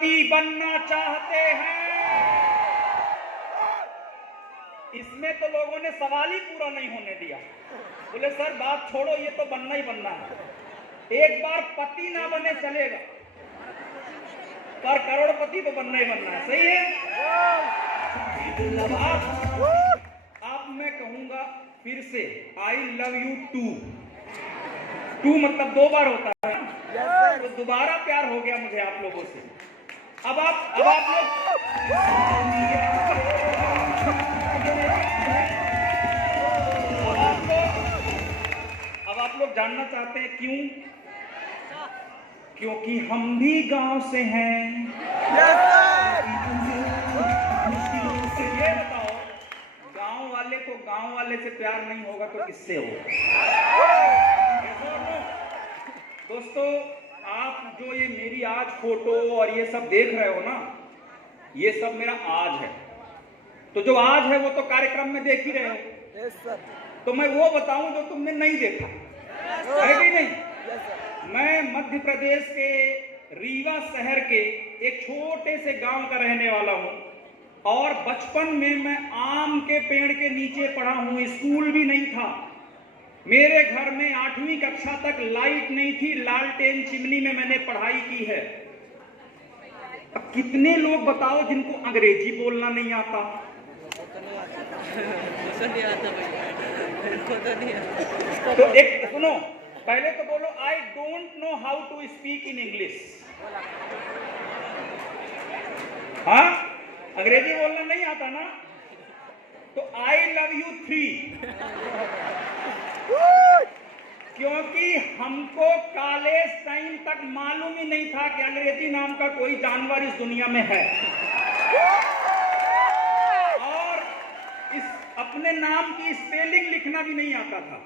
बनना चाहते हैं। इसमें तो लोगों ने सवाल ही पूरा नहीं होने दिया। बोले सर बात छोड़ो, ये तो बनना ही बनना है। एक बार पति ना बने चलेगा, पर करोड़पति तो बनना ही बनना है। सही है। अब मैं कहूंगा फिर से, आई लव यू टू मतलब 2 बार होता है, तो दोबारा प्यार हो गया मुझे आप लोगों से। अब आप लोग जानना चाहते हैं क्यों? क्योंकि हम भी गांव से हैं। ये बताओ, गांव वाले को गांव वाले से प्यार नहीं होगा तो किससे होगा? दोस्तों, आप जो ये मेरी आज फोटो और ये सब देख रहे हो ना, ये सब मेरा आज है। तो जो आज है वो तो कार्यक्रम में देख ही रहे हो। तो मैं वो बताऊं जो तुमने नहीं देखा है कि नहीं? मैं मध्य प्रदेश के रीवा शहर के एक छोटे से गांव का रहने वाला हूं, और बचपन में मैं आम के पेड़ के नीचे पढ़ा हूं। स्कूल भी नहीं था मेरे घर में। 8वीं कक्षा तक लाइट नहीं थी, लालटेन चिमनी में मैंने पढ़ाई की है। अब कितने लोग बताओ जिनको अंग्रेजी बोलना नहीं आता? तो एक सुनो, पहले तो बोलो I don't know how to speak in English. हाँ, अंग्रेजी बोलना नहीं आता ना? तो आई लव यू 3। क्योंकि हमको कॉलेज टाइम तक मालूम ही नहीं था कि अंग्रेजी नाम का कोई जानवर इस दुनिया में है। और इस अपने नाम की स्पेलिंग लिखना भी नहीं आता था।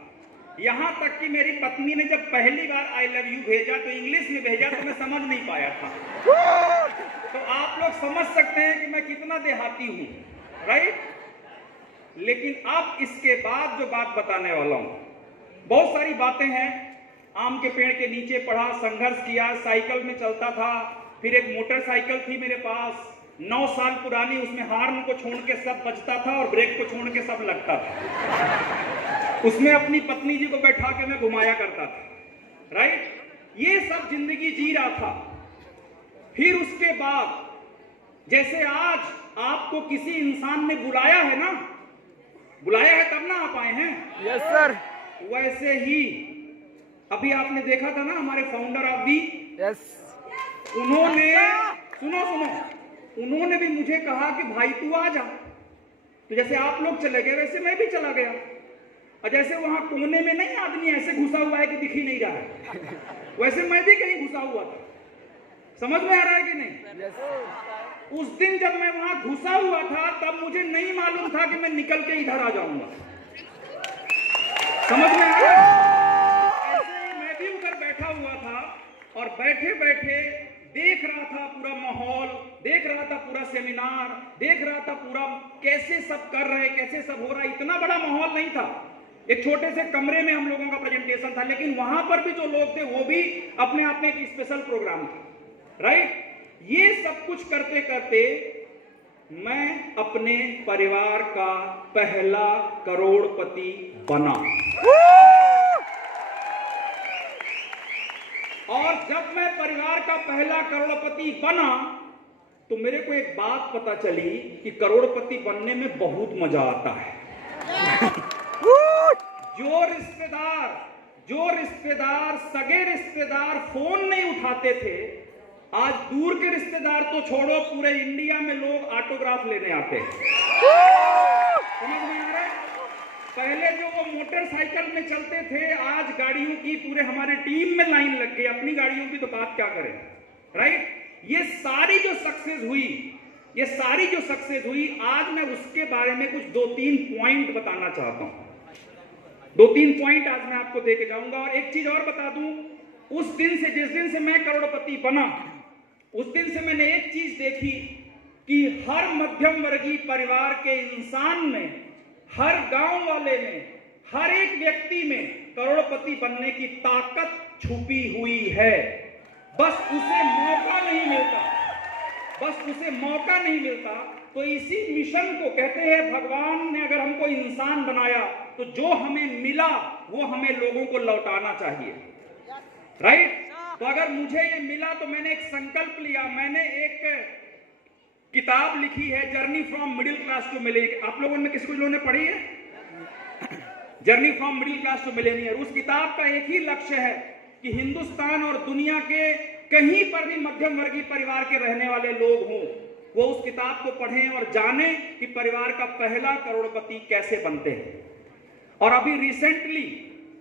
यहां तक कि मेरी पत्नी ने जब पहली बार आई लव यू भेजा तो इंग्लिश में भेजा, तो मैं समझ नहीं पाया था। तो आप लोग समझ सकते हैं कि मैं कितना देहाती हूं, राइट? लेकिन अब इसके बाद जो बात बताने वाला हूं, बहुत सारी बातें हैं। आम के पेड़ के नीचे पढ़ा, संघर्ष किया, साइकिल में चलता था। फिर एक मोटरसाइकिल थी मेरे पास, 9 साल पुरानी। उसमें हार्न को छोड़ के सब बजता था और ब्रेक को छोड़ के सब लगता था। उसमें अपनी पत्नी जी को बैठा के मैं घुमाया करता था, राइट? ये सब जिंदगी जी रहा था। फिर उसके बाद जैसे आज आपको किसी इंसान ने बुलाया है ना, बुलाया है तब ना आप आए हैं। Yes sir. वैसे ही अभी आपने देखा था ना हमारे फाउंडर ऑफ दी, उन्होंने सुनो उन्होंने भी मुझे कहा कि भाई तू आ जा। तो जैसे आप लोग चले गए वैसे मैं भी चला गया। और जैसे वहां कोने में नहीं आदमी ऐसे घुसा हुआ है कि दिख ही नहीं रहा है, वैसे मैं भी कहीं घुसा हुआ था। समझ में आ रहा है कि नहीं? उस दिन जब मैं वहां घुसा हुआ था तब मुझे नहीं मालूम था कि मैं निकल के इधर आ जाऊंगा। समझ में आ रहा है? ऐसे ही मैं भी उधर बैठा हुआ था और बैठे बैठे देख रहा था पूरा माहौल, देख रहा था पूरा सेमिनार, देख रहा था पूरा कैसे सब कर रहे, कैसे सब हो रहा है। इतना बड़ा माहौल नहीं था, एक छोटे से कमरे में हम लोगों का प्रेजेंटेशन था, लेकिन वहां पर भी जो लोग थे वो भी अपने आप में एक स्पेशल प्रोग्राम था, राइट? ये सब कुछ करते करते मैं अपने परिवार का पहला करोड़पति बना। और जब मैं परिवार का पहला करोड़पति बना तो मेरे को एक बात पता चली कि करोड़पति बनने में बहुत मजा आता है। जो रिश्तेदार सगे रिश्तेदार फोन नहीं उठाते थे, आज दूर के रिश्तेदार तो छोड़ो, पूरे इंडिया में लोग ऑटोग्राफ लेने आते हैं। समझ में आ रहा है? पहले जो वो मोटरसाइकिल में चलते थे, आज गाड़ियों की पूरे हमारे टीम में लाइन लग गई। अपनी गाड़ियों की तो बात क्या करें, राइट? ये सारी जो सक्सेस हुई, आज मैं उसके बारे में कुछ 2-3 पॉइंट बताना चाहता हूं। 2-3 पॉइंट आज मैं आपको देके जाऊंगा। और एक चीज और बता दूं, उस दिन से, जिस दिन से मैं करोड़पति बना, उस दिन से मैंने एक चीज देखी कि हर मध्यम वर्गीय परिवार के इंसान में, हर गांव वाले में, हर एक व्यक्ति में करोड़पति बनने की ताकत छुपी हुई है। बस उसे मौका नहीं मिलता। बस उसे मौका नहीं मिलता। तो इसी मिशन को कहते हैं, भगवान ने अगर हमको इंसान बनाया तो जो हमें मिला वो हमें लोगों को लौटाना चाहिए, राइट। तो अगर मुझे ये मिला तो मैंने एक संकल्प लिया, मैंने एक किताब लिखी है, journey from middle class to millionaire. आप लोगों ने किसी को ने पढ़ी है? Journey from middle class to millionaire. उस किताब का एक ही लक्ष्य है कि हिंदुस्तान और दुनिया के कहीं पर भी मध्यम वर्गीय परिवार के रहने वाले लोग हों, वो उस किताब को पढ़ें और जानें कि परिवार का पहला करोड़पति कैसे बनते हैं। और अभी रिसेंटली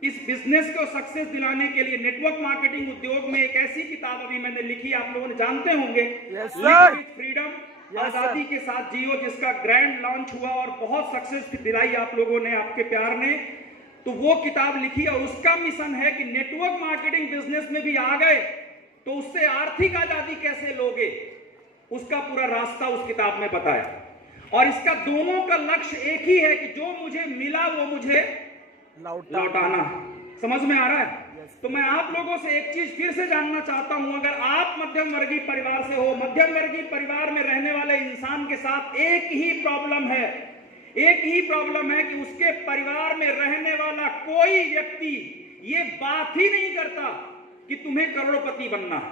इस बिजनेस को सक्सेस दिलाने के लिए नेटवर्क मार्केटिंग उद्योग में एक ऐसी किताब अभी मैंने लिखी, आप लोगों ने जानते होंगे, लिव विद फ्रीडम, आजादी के साथ जियो, जिसका ग्रैंड लॉन्च हुआ और बहुत सक्सेस दिलाई आप लोगों ने, आपके प्यार ने। तो वो किताब लिखी और उसका मिशन है कि नेटवर्क मार्केटिंग बिजनेस में भी आ गए तो उससे आर्थिक आजादी कैसे लोगे, उसका पूरा रास्ता उस किताब में बताया। और इसका दोनों का लक्ष्य एक ही है कि जो मुझे मिला वो मुझे लौटाना। समझ में आ रहा है? तो मैं आप लोगों से एक चीज फिर से जानना चाहता हूं, अगर आप मध्यम वर्गीय परिवार से हो, मध्यम वर्गीय परिवार में रहने वाले इंसान के साथ एक ही प्रॉब्लम है, एक ही प्रॉब्लम है कि उसके परिवार में रहने वाला कोई व्यक्ति ये बात ही नहीं करता कि तुम्हें करोड़पति बनना है।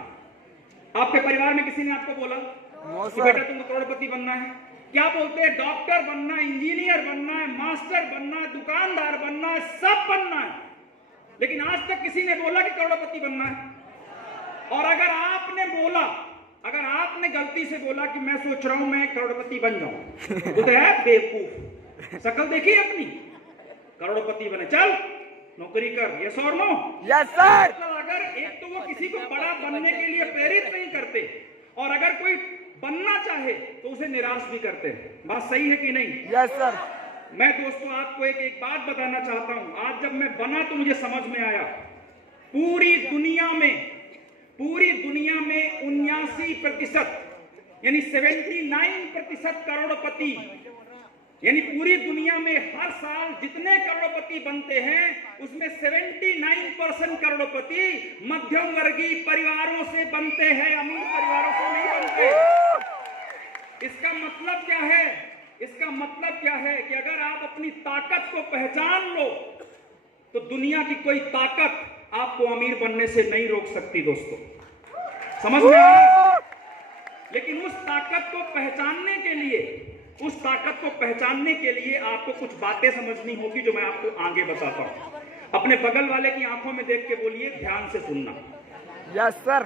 आपके परिवार में किसी ने आपको बोला कि बेटा तुमको करोड़पति बनना है? क्या बोलते हैं? डॉक्टर बनना है, इंजीनियर बनना है, मास्टर बनना है, दुकानदार बनना है, सब बनना है। लेकिन आज तक किसी ने बोला कि करोड़पति बनना है? और अगर आपने बोला, अगर आपने गलती से बोला कि मैं सोच रहा हूं मैं करोड़पति बन जाऊं, वो तो है बेवकूफ, शक्ल देखी अपनी, करोड़पति बने, चल नौकरी कर, यस और नो? Yes sir. मतलब अगर एक तो वो किसी को बड़ा बनने के लिए प्रेरित नहीं करते, और अगर कोई बनना चाहे तो उसे निराश भी करते हैं। बात सही है कि नहीं? Yes sir. मैं दोस्तों आपको एक बात बताना चाहता हूं। आज जब मैं बना तो मुझे समझ में आया, पूरी दुनिया में 79% यानी 79% करोड़पति, यानी पूरी दुनिया में हर साल जितने करोड़पति बनते हैं उसमें 79% करोड़पति मध्यम वर्गीय परिवारों से बनते हैं, अमीर परिवारों से नहीं बनते। इसका मतलब क्या है? इसका मतलब क्या है कि अगर आप अपनी ताकत को पहचान लो तो दुनिया की कोई ताकत आपको अमीर बनने से नहीं रोक सकती दोस्तों। समझ में आया? लेकिन उस ताकत को पहचानने के लिए आपको कुछ बातें समझनी होगी जो मैं आपको आगे बताता हूं। अपने बगल वाले की आंखों में देख के बोलिए, ध्यान से सुनना। Yes sir.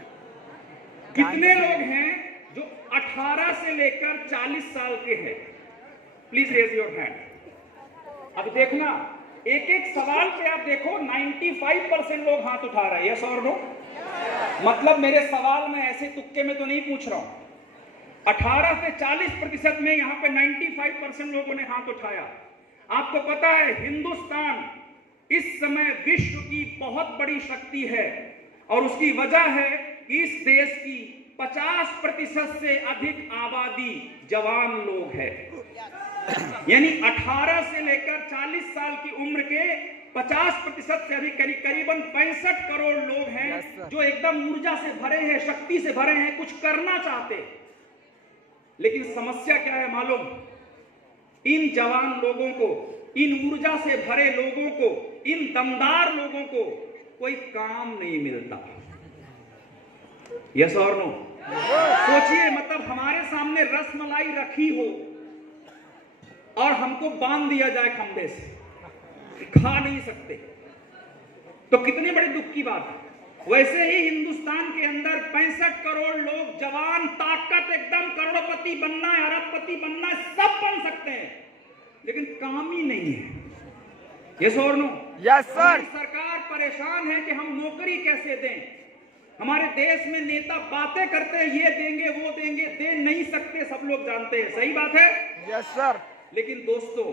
कितने लोग हैं जो 18 से लेकर 40 साल के हैं? Please raise your hand. अब देखना, एक एक सवाल पे आप देखो 95% लोग हाथ उठा रहे हैं, यस और नो? मतलब मेरे सवाल में ऐसे तुक्के में तो नहीं पूछ रहा हूं। 18 से 40% में यहां पे 95% लोगों ने हाथ उठाया। आपको पता है हिंदुस्तान इस समय विश्व की बहुत बड़ी शक्ति है और उसकी वजह है कि इस देश की 50% से अधिक आबादी जवान लोग है। यानी 18 से लेकर 40 साल की उम्र के 50% से अधिक, करीबन 65 करोड़ लोग हैं जो एकदम ऊर्जा से भरे हैं, शक्ति से भरे हैं, कुछ करना चाहते। लेकिन समस्या क्या है मालूम? इन जवान लोगों को, इन ऊर्जा से भरे लोगों को, इन दमदार लोगों को कोई काम नहीं मिलता। यस और नो? सोचिए, मतलब हमारे सामने रसमलाई रखी हो और हमको बांध दिया जाए खंबे से, खा नहीं सकते, तो कितनी बड़ी दुख की बात है। वैसे ही हिंदुस्तान के अंदर 65 करोड़ लोग जवान, ताकत, एकदम करोड़पति बनना है, अरबपति बनना है, सब बन सकते हैं, लेकिन काम ही नहीं है। यस और नो? Yes sir. सरकार परेशान है कि हम नौकरी कैसे दें। हमारे देश में नेता बातें करते हैं, ये देंगे वो देंगे, दे नहीं सकते, सब लोग जानते हैं। सही बात है? Yes sir. लेकिन दोस्तों,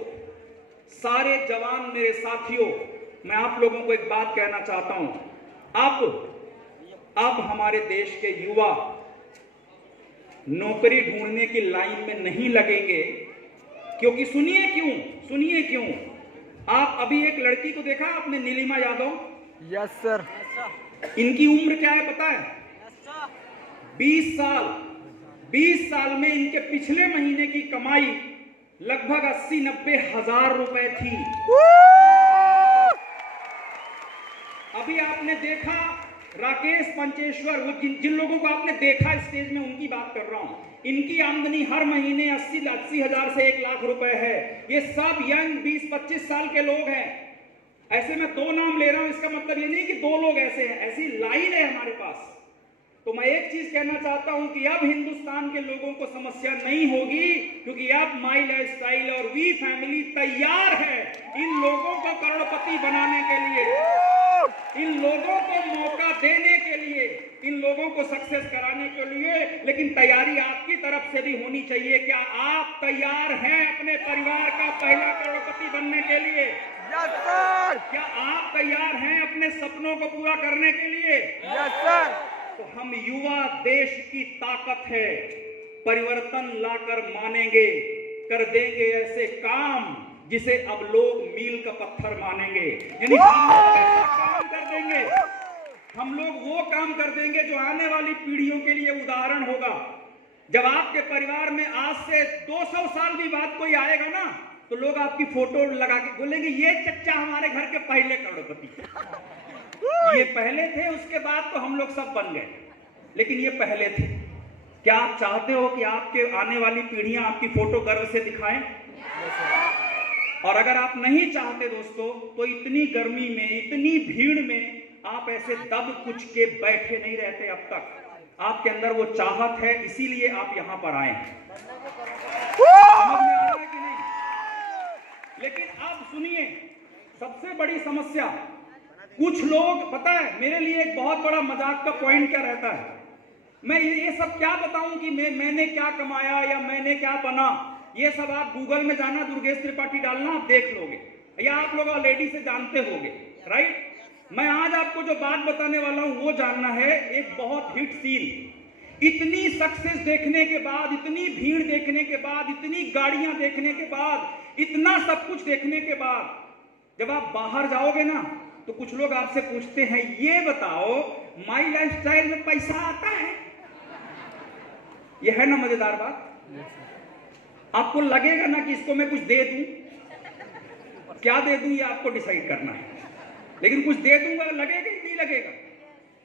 सारे जवान मेरे साथियों, मैं आप लोगों को एक बात कहना चाहता हूं। अब हमारे देश के युवा नौकरी ढूंढने की लाइन में नहीं लगेंगे, क्योंकि सुनिए क्यों। आप अभी एक लड़की को देखा आपने, नीलिमा यादव? Yes sir. इनकी उम्र क्या है पता है? 20 साल। 20 साल में इनके पिछले महीने की कमाई लगभग 80-90 हजार रुपए थी। अभी आपने देखा राकेश पंचेश्वर, वो जिन लोगों को आपने देखा स्टेज में, उनकी बात कर रहा हूं। इनकी आमदनी हर महीने 80 हजार से 1 लाख रुपए है। ये सब यंग 20-25 साल के लोग हैं। ऐसे मैं 2 नाम ले रहा हूं, इसका मतलब ये नहीं कि 2 लोग ऐसे हैं, ऐसी लाइन है हमारे पास। तो मैं एक चीज कहना चाहता हूं कि अब हिंदुस्तान के लोगों को समस्या नहीं होगी, क्योंकि अब माई लाइफस्टाइल और वी फैमिली तैयार है इन लोगों को करोड़पति बनाने के लिए, इन लोगों को मौका देने के लिए, इन लोगों को सक्सेस कराने के लिए। लेकिन तैयारी आपकी तरफ से भी होनी चाहिए। क्या आप तैयार हैं अपने परिवार का पहला करोड़पति बनने के लिए? Yes sir. क्या आप तैयार हैं अपने सपनों को पूरा करने के लिए? Yes sir. तो हम युवा देश की ताकत है, परिवर्तन लाकर मानेंगे, कर देंगे ऐसे काम जिसे अब लोग मील का पत्थर मानेंगे। यानी हम लोग ऐसा काम कर देंगे, हम लोग वो काम कर देंगे जो आने वाली पीढ़ियों के लिए उदाहरण होगा। जब आपके परिवार में आज से 200 साल भी बाद कोई आएगा ना, तो लोग आपकी फोटो लगा के बोलेंगे ये चच्चा हमारे घर के पहले करोड़पति। ये पहले थे, उसके बाद तो हम लोग सब बन गए, लेकिन ये पहले थे। क्या आप चाहते हो कि आपके आने वाली पीढ़ियां आपकी फोटो गर्व से दिखाएं? और अगर आप नहीं चाहते दोस्तों, तो इतनी गर्मी में, इतनी भीड़ में आप ऐसे दब कुछ के बैठे नहीं रहते। अब तक आपके अंदर वो चाहत है, इसीलिए आप यहां पर आए। समझ में आ रहा है कि नहीं? लेकिन अब सुनिए, सबसे बड़ी समस्या, कुछ लोग, पता है मेरे लिए एक बहुत बड़ा मजाक का पॉइंट क्या रहता है, मैं ये सब क्या बताऊं कि मैंने क्या कमाया या मैंने क्या बना। ये सब आप गूगल में जाना, दुर्गेश त्रिपाठी डालना, आप देख लोगे, या आप लोग ऑलरेडी से जानते होंगे, राइट। मैं आज आपको जो बात बताने वाला हूं वो जानना है। एक बहुत हिट सीन, इतनी सक्सेस देखने के बाद, इतनी भीड़ देखने के बाद, इतनी गाड़ियां देखने के बाद, इतना सब कुछ देखने के बाद, जब आप बाहर जाओगे ना, तो कुछ लोग आपसे पूछते हैं, ये बताओ माई लाइफस्टाइल में पैसा आता है? ये है ना मजेदार बात। आपको लगेगा ना कि इसको मैं कुछ दे दूं, क्या दे दूं ये आपको डिसाइड करना है। लेकिन कुछ दे दूंगा, लगेगा ही नहीं लगेगा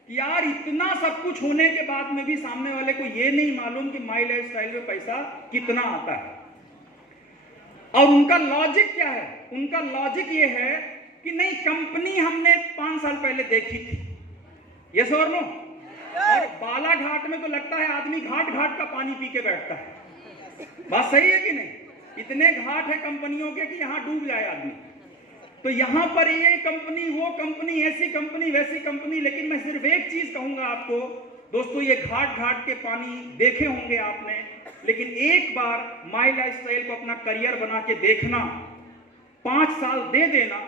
कि यार इतना सब कुछ होने के बाद में भी सामने वाले को ये नहीं मालूम कि माई लाइफस्टाइल में पैसा कितना आता है। और उनका लॉजिक क्या है? उनका लॉजिक ये है कि नहीं, कंपनी हमने 5 साल पहले देखी थी, यस और नो। और बालाघाट में तो लगता है आदमी घाट घाट का पानी पी के बैठता है। बात सही है कि नहीं? इतने घाट है कंपनियों के कि यहां डूब जाए आदमी। तो यहां पर ये कंपनी, वो कंपनी, ऐसी कंपनी, वैसी कंपनी। लेकिन मैं सिर्फ एक चीज कहूंगा आपको दोस्तों, ये घाट घाट के पानी देखे होंगे आपने, लेकिन एक बार माई लाइफस्टाइल को अपना करियर बना के देखना, 5 साल दे देना,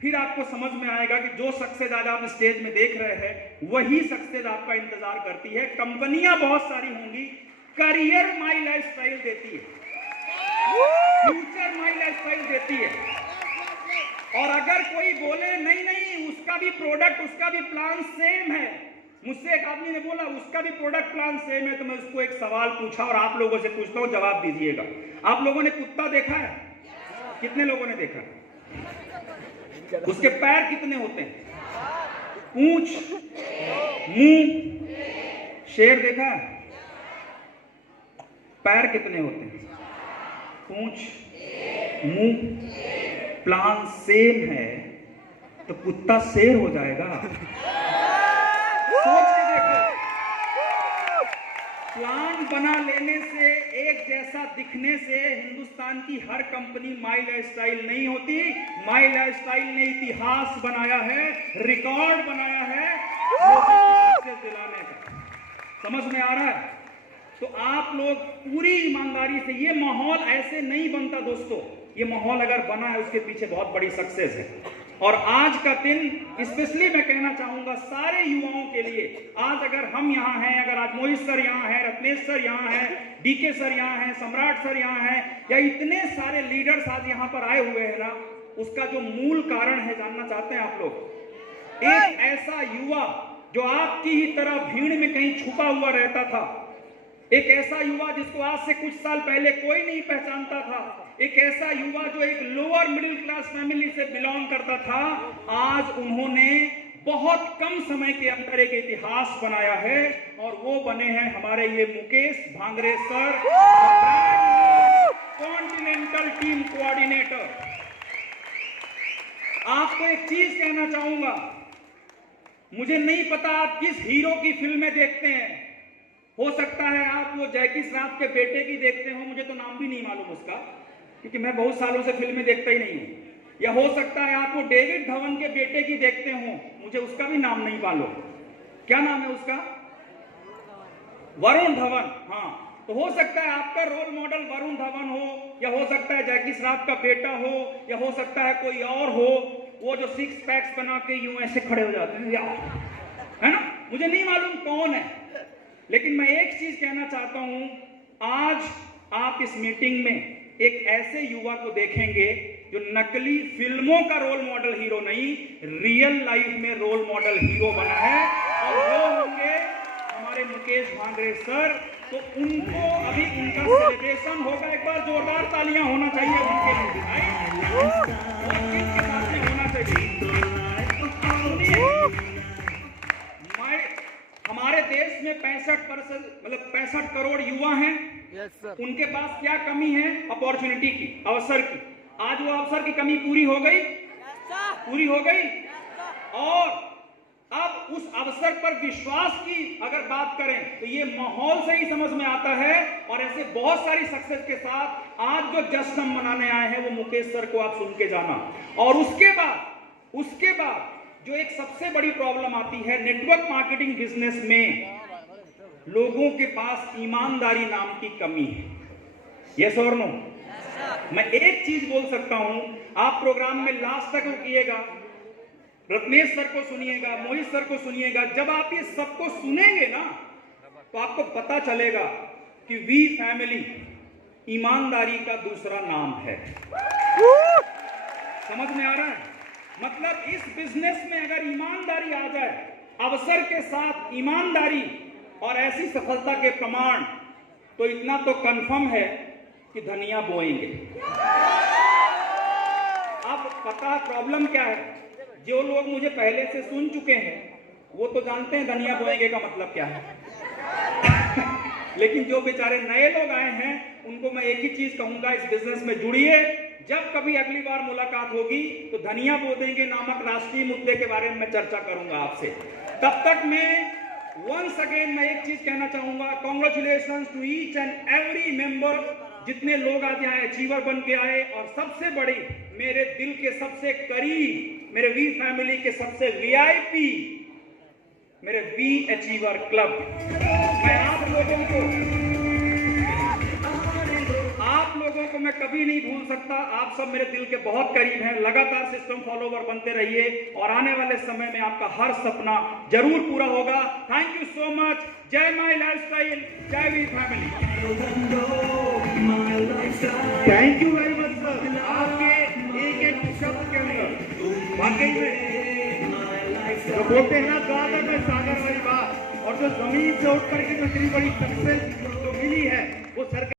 फिर आपको समझ में आएगा कि जो सक्सेस आज आप स्टेज में देख रहे हैं, वही सक्सेस आपका इंतजार करती है। कंपनियां बहुत सारी होंगी, करियर माई लाइफस्टाइल देती है, फ्यूचर माई लाइफस्टाइल देती है। और अगर कोई बोले नहीं नहीं उसका भी प्रोडक्ट, उसका भी प्लान सेम है, मुझसे एक आदमी ने बोला उसका भी प्रोडक्ट प्लान सेम है, तो मैं उसको एक सवाल पूछा और आप लोगों से पूछता हूं, जवाब दीजिएगा। आप लोगों ने कुत्ता देखा है? कितने लोगों ने देखा? उसके पैर कितने होते हैं? पूंछ, मुंह। शेर देखा है? पैर कितने होते हैं? पूंछ, मुंह। प्लान सेम है तो कुत्ता शेर हो जाएगा? सोच के देखो। प्लान बना लेने से, एक जैसा दिखने से हिंदुस्तान की हर कंपनी माई लाइफस्टाइल नहीं होती। माई लाइफस्टाइल ने इतिहास बनाया है, रिकॉर्ड बनाया है दिलाने का। समझ में आ रहा है? तो आप लोग पूरी ईमानदारी से, ये माहौल ऐसे नहीं बनता दोस्तों, ये माहौल अगर बना है उसके पीछे बहुत बड़ी सक्सेस है। और आज का दिन स्पेशली मैं कहना चाहूंगा सारे युवाओं के लिए, आज अगर हम यहाँ हैं, अगर आज मोहित सर यहाँ हैं, रत्नेश सर यहाँ हैं, डीके सर यहाँ हैं, सम्राट सर यहाँ हैं, या इतने सारे लीडर्स आज यहाँ पर आए हुए हैं ना, उसका जो मूल कारण है जानना चाहते हैं आप लोग? एक ऐसा युवा जो आपकी ही तरह भीड़ में कहीं छुपा हुआ रहता था, एक ऐसा युवा जिसको आज से कुछ साल पहले कोई नहीं पहचानता था, एक ऐसा युवा जो एक लोअर मिडिल क्लास फैमिली से बिलोंग करता था, आज उन्होंने बहुत कम समय के अंदर एक इतिहास बनाया है और वो बने हैं हमारे ये Mukesh Bhangare sir, continental team coordinator. आपको एक चीज कहना चाहूंगा, मुझे नहीं पता आप किस हीरो की फिल्में देखते हैं। हो सकता है आप वो जैकी श्रॉफ के बेटे की देखते हो, मुझे तो नाम भी नहीं मालूम उसका, क्योंकि मैं बहुत सालों से फिल्में देखता ही नहीं हूं। या हो सकता है आप वो डेविड धवन के बेटे की देखते हो, मुझे उसका भी नाम नहीं मालूम। क्या नाम है उसका? वरुण धवन। हाँ, तो हो सकता है आपका रोल मॉडल वरुण धवन हो, या हो सकता है जैकी श्रॉफ का बेटा हो, या हो सकता है कोई और हो, वो जो 6 पैक्स बना के यूं ऐसे खड़े हो जाते हैं यार, है ना? मुझे नहीं मालूम कौन है, लेकिन मैं एक चीज कहना चाहता हूं, आज आप इस मीटिंग में एक ऐसे युवा को देखेंगे जो नकली फिल्मों का रोल मॉडल हीरो नहीं, रियल लाइफ में रोल मॉडल हीरो बना है, और वो होंगे हमारे मुकेश भांगरे सर। तो उनको अभी उनका सेलिब्रेशन होगा, एक बार जोरदार तालियां होना चाहिए उनके लिए, और किसके साथ में होना चाहिए। हमारे देश में 65% मतलब 65 करोड़ युवा हैं। Yes sir. उनके पास क्या कमी है? अपॉर्चुनिटी की, अवसर की। आज वो अवसर की कमी पूरी हो गई, पूरी हो गई। और अब उस अवसर पर विश्वास की अगर बात करें तो ये माहौल से ही समझ में आता है। और ऐसे बहुत सारी सक्सेस के साथ आज जो जश्न हम मनाने आए हैं वो मुकेश सर को आप सुन के जाना। और उसके बाद जो एक सबसे बड़ी प्रॉब्लम आती है नेटवर्क मार्केटिंग बिजनेस में, लोगों के पास ईमानदारी नाम की कमी है। यस और नो? मैं एक चीज बोल सकता हूं, आप प्रोग्राम में लास्ट तक रुकिएगा, रत्नेश सर को सुनिएगा, मोहित सर को सुनिएगा। जब आप ये सबको सुनेंगे ना तो आपको पता चलेगा कि वी फैमिली ईमानदारी का दूसरा नाम है। समझ में आ रहा है? मतलब इस बिजनेस में अगर ईमानदारी आ जाए, अवसर के साथ ईमानदारी और ऐसी सफलता के प्रमाण, तो इतना तो कंफर्म है कि धनिया बोएंगे। अब पता प्रॉब्लम क्या है? जो लोग मुझे पहले से सुन चुके हैं वो तो जानते हैं धनिया बोएंगे का मतलब क्या है। लेकिन जो बेचारे नए लोग आए हैं उनको मैं एक ही चीज कहूंगा, इस बिजनेस में जुड़िए। जब कभी अगली बार मुलाकात होगी तो धनिया बो देंगे नामक राष्ट्रीय मुद्दे के बारे में मैं चर्चा करूंगा आपसे। तब तक मैं वंस अगेन मैं एक चीज कहना चाहूंगा, congratulations to each and every member, जितने लोग आज यहाँ अचीवर बन के आए। और सबसे बड़ी, मेरे दिल के सबसे करीब, मेरे वी फैमिली के सबसे वीआईपी, मेरे वी अचीवर क्लब। मैं आप लोगों को मैं कभी नहीं भूल सकता। आप सब मेरे दिल के बहुत करीब हैं। लगातार सिस्टम फॉलोवर बनते रहिए और आने वाले समय में आपका हर सपना जरूर पूरा होगा। Thank you so much. जय माई लाइफस्टाइल, जय V family. Thank you very much sir. आपके एक एक शब्द के अंदर वाकई में जो बोलते हैं ना सागर में सागर वाली बात, और जो जमीन से उठ करके जो इतनी बड़ी सक्सेस जो मिली है वो सरकार